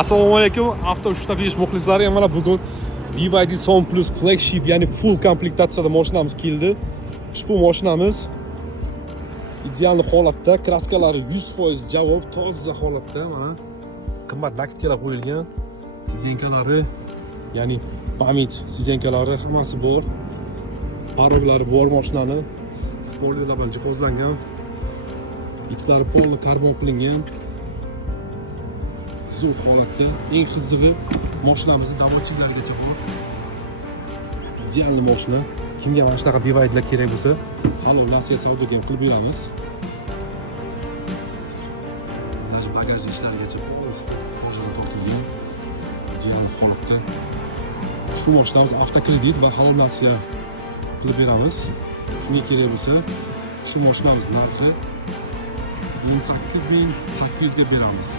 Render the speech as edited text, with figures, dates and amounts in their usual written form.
Assalomu alaykum, Avto 305 muxlislari. Mana bugun BYD Son Plus flagship, ya'ni full komplektatsiyada mashinamiz keldi. Ushbu mashinamiz ideal holatda, kraskalari 100% javob, toza holatda, mana qimmat laktikalar qo'yilgan. Sizenkalari, ya'ni pamit sizenkalari hammasi bor. Paroglari bor mashinani. Spoilerlar bilan jihozlangan. Ichlari polni karbon qilingan. Zo'r holatda. Eng qizig'i mashinamizning davochiklarigacha bor. Ideal mashina. Kimga mana shunaqa BYDlar kerak bo'lsa, hali Nasiya savdoga ham qilib beramiz. Mana shu bagajli ishlargacha polностью hozirda tortilgan. Ideal holatda. Ushbu mashinamiz avtokredit va halol nasiya qilib beramiz. Kimga kerak bo'lsa, shu mashinamiz narxi 18.800 ga beramiz.